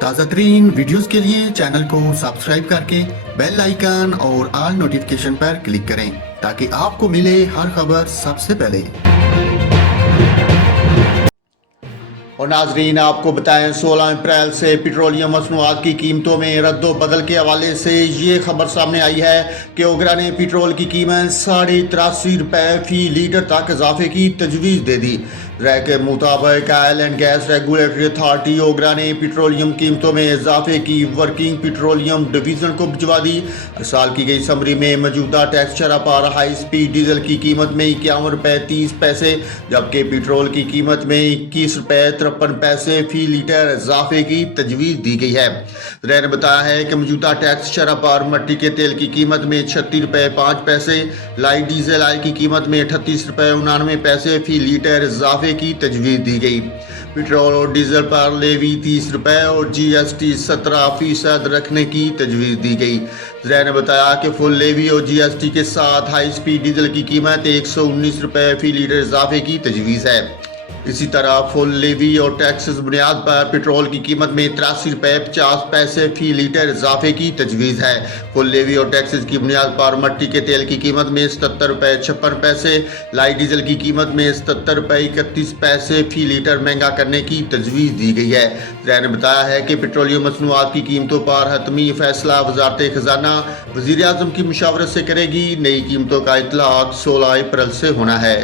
تازہ ترین ویڈیوز کے لیے چینل کو سبسکرائب کر کے بیل آئیکن اور آل نوٹیفیکیشن پر کلک کریں تاکہ آپ کو ملے ہر خبر سب سے پہلے۔ اور ناظرین آپ کو بتائیں 16 اپریل سے پیٹرولیم مصنوعات کی قیمتوں میں رد و بدل کے حوالے سے یہ خبر سامنے آئی ہے کہ اوگرا نے پیٹرول کی قیمت 83.5 روپے فی لیٹر تک اضافے کی تجویز دے دی۔ رائے کے مطابق oil and gas regulatory authority OGRA نے پیٹرولیم قیمتوں میں اضافے کی ورکنگ پیٹرولیم ڈویژن کو بھجوا دی۔ ارسال کی گئی سمری میں موجودہ ٹیکس شرح پر ہائی سپیڈ ڈیزل کی قیمت میں 51 روپے 30 پیسے جبکہ پیٹرول کی قیمت میں 21 روپے 53 پیسے فی لیٹر اضافے کی تجویز دی گئی ہے۔ ذرائع نے بتایا ہے کہ موجودہ ٹیکس شرح پر مٹی کے تیل کی قیمت میں 36 روپے 5 پیسے، لائٹ ڈیزل آئل کی قیمت میں 38 روپے 99 پیسے فی لیٹر اضافے کی تجویز دی گئی۔ پیٹرول اور ڈیزل پر لیوی 30 روپے اور جی ایس ٹی 17% رکھنے کی تجویز دی گئی۔ ذرائع نے بتایا کہ فل لیوی اور جی ایس ٹی کے ساتھ ہائی سپیڈ ڈیزل کی قیمت 119 روپے فی لیٹر اضافے کی تجویز ہے۔ اسی طرح فل لیوی اور ٹیکسز بنیاد پر پیٹرول کی قیمت میں 83 روپے 50 پیسے فی لیٹر اضافے کی تجویز ہے۔ فل لیوی اور ٹیکسز کی بنیاد پر مٹی کے تیل کی قیمت میں 77 روپے 56 پیسے، لائٹ ڈیزل کی قیمت میں 77 روپے 31 پیسے فی لیٹر مہنگا کرنے کی تجویز دی گئی ہے۔ ذرائع نے بتایا ہے کہ پیٹرولیم مصنوعات کی قیمتوں پر حتمی فیصلہ وزارت خزانہ وزیر اعظم کی مشاورت سے کرے گی۔ نئی قیمتوں کا اطلاق 16 اپریل سے ہونا ہے۔